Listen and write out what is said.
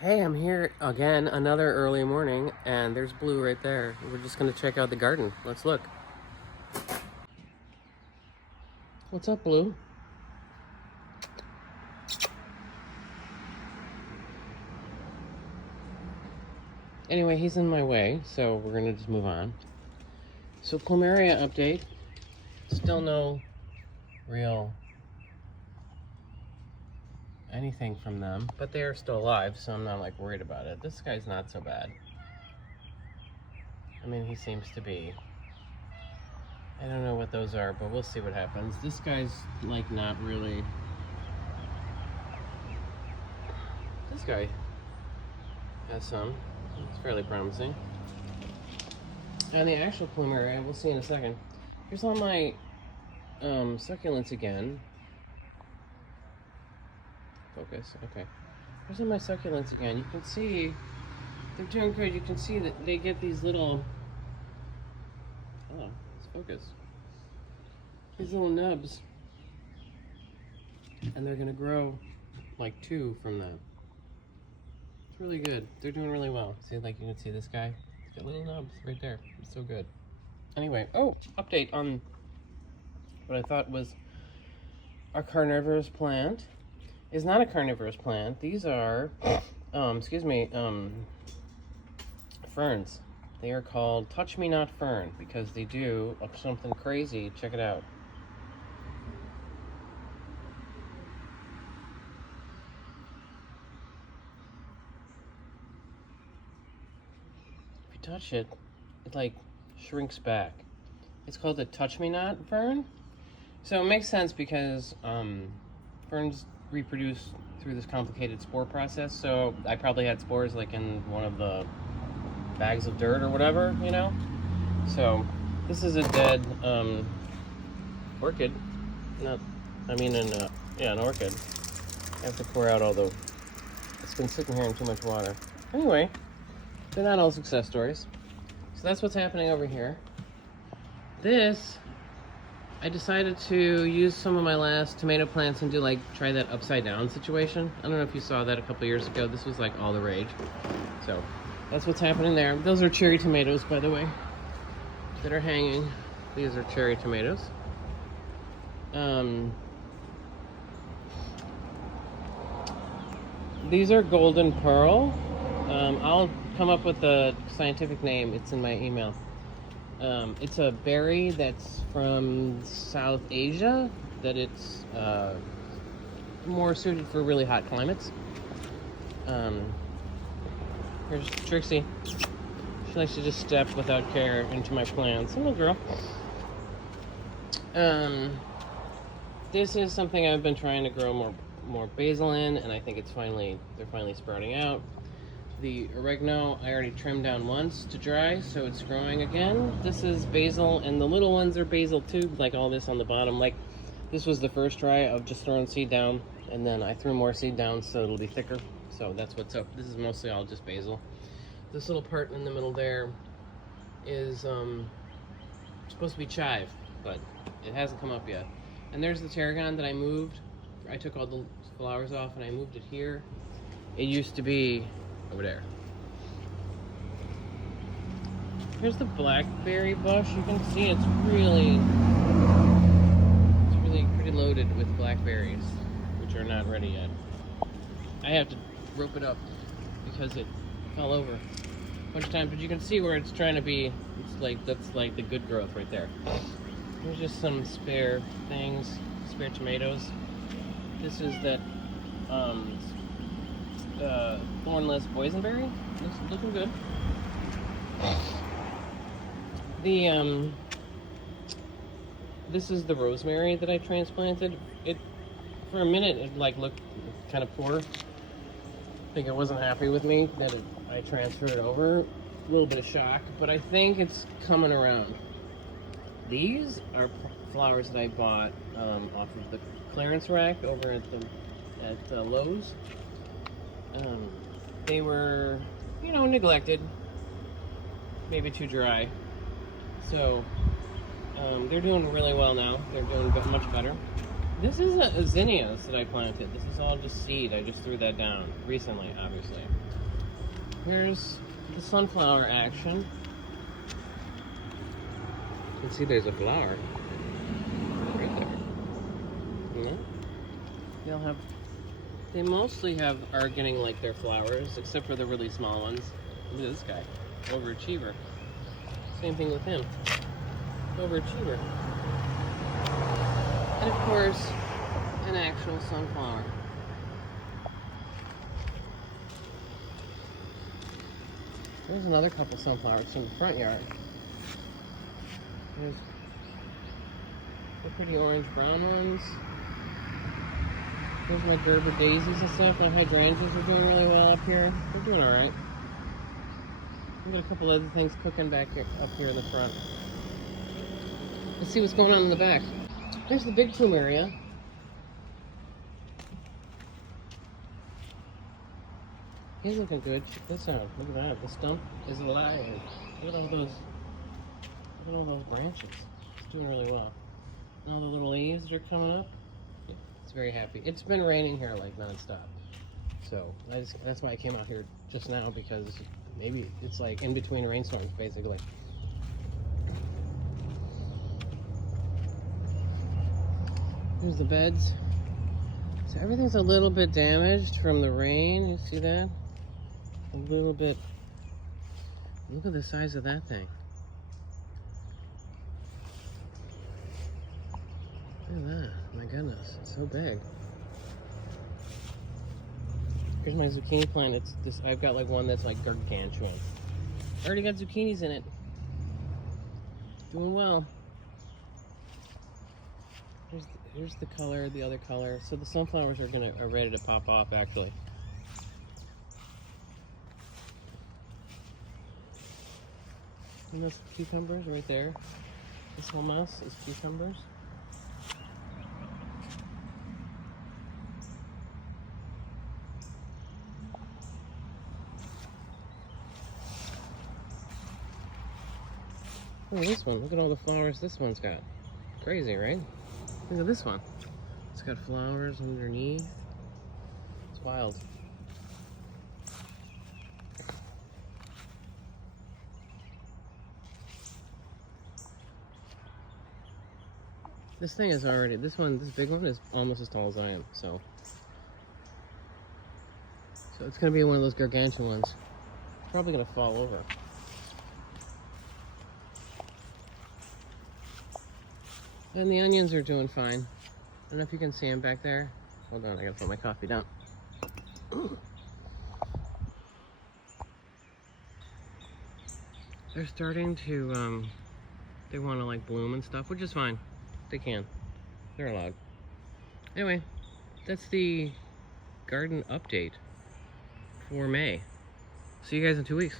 Hey, I'm here again, another early morning, and there's Blue right there. We're just gonna check out the garden. Let's look. What's up, Blue? Anyway, he's in my way, so we're gonna just move on. So, Plumeria update. Still no real anything from them, but they are still alive, so I'm not like worried about it. This guy's not so bad. I mean, he seems to be. I don't know what those are, but we'll see what happens. This guy's like not really. This guy has some. It's fairly promising. And the actual plumeria, we'll see in a second. Here's all my succulents again. Focus, okay. Here's all my succulents again. You can see they're doing good. You can see that they get these little, let's focus. These little nubs. And they're gonna grow like 2 from that. It's really good. They're doing really well. See, like you can see this guy? He's got little nubs right there. It's so good. Anyway, update on what I thought was a carnivorous plant. Is not a carnivorous plant. These are, ferns. They are called Touch Me Not Fern because they do something crazy. Check it out. If you touch it, it like shrinks back. It's called the Touch Me Not Fern. So it makes sense because ferns reproduce through this complicated spore process. So I probably had spores like in one of the bags of dirt or whatever, you know? So this is a dead orchid. An orchid. I have to pour out all the, it's been sitting here in too much water. Anyway, they're not all success stories. So that's what's happening over here. This, I decided to use some of my last tomato plants and try that upside down situation. I don't know if you saw that a couple years ago. This was like all the rage. So that's what's happening there. Those are cherry tomatoes, by the way, that are hanging. These are cherry tomatoes. These are golden pearl. I'll come up with a scientific name. It's in my email. It's a berry that's from South Asia, that it's more suited for really hot climates. Here's Trixie. She likes to just step without care into my plants. Hello, girl. This is something I've been trying to grow more basil in, and I think they're finally sprouting out. The oregano I already trimmed down once to dry, so it's growing again. This is basil, and the little ones are basil too, like all this on the bottom. Like, this was the first try of just throwing seed down, and then I threw more seed down so it'll be thicker. So that's what's up. This is mostly all just basil. This little part in the middle there is supposed to be chive, but it hasn't come up yet. And there's the tarragon that I moved. I took all the flowers off and I moved it here. It used to be over there. Here's the blackberry bush. You can see it's really pretty loaded with blackberries, which are not ready yet. I have to rope it up because it fell over a bunch of times, but you can see where it's trying to be. That's like the good growth right there. Here's just some spare things, spare tomatoes. This is that thornless boysenberry. Looking good. This is the rosemary that I transplanted. It, for a minute, it looked kind of poor. I think it wasn't happy with me that I transferred it over. A little bit of shock, but I think it's coming around. These are flowers that I bought off of the clearance rack over at Lowe's. They were, neglected, maybe too dry. So they're doing really well now. They're doing much better. This is a zinnias that I planted. This is all just seed. I just threw that down recently, obviously. Here's the sunflower action. You can see there's a flower right there. Yeah. They'll have. They mostly are getting like their flowers, except for the really small ones. Look at this guy, overachiever. Same thing with him, overachiever. And of course, an actual sunflower. There's another couple sunflowers from the front yard. There's the pretty orange-brown ones. There's my Gerber daisies and stuff. My hydrangeas are doing really well up here. They're doing all right. We've got a couple other things cooking back here, up here in the front. Let's see what's going on in the back. There's the big plumeria. He's looking good. Check this out. Look at that. The stump is alive. Look at all those branches. It's doing really well. And all the little leaves that are coming up. Yeah, it's very happy. It's been raining here like nonstop. So that's why I came out here just now, because maybe it's like in between rainstorms basically. Here's the beds. So everything's a little bit damaged from the rain. You see that? A little bit. Look at the size of that thing. Look at that. My goodness, it's so big. Here's my zucchini plant. It's this. I've got like one that's like gargantuan. I already got zucchinis in it. Doing well. Here's the color, the other color. So the sunflowers are ready to pop off actually. And those cucumbers right there. This whole mess is cucumbers. Oh, this one. Look at all the flowers this one's got. Crazy, right? Look at this one. It's got flowers underneath. It's wild. This thing is already, this big one is almost as tall as I am, so it's gonna be one of those gargantuan ones. It's probably gonna fall over. And the onions are doing fine. I don't know if you can see them back there. Hold on, I gotta put my coffee down. They're starting to, they wanna like bloom and stuff, which is fine. They can. They're allowed. Anyway, that's the garden update for May. See you guys in 2 weeks.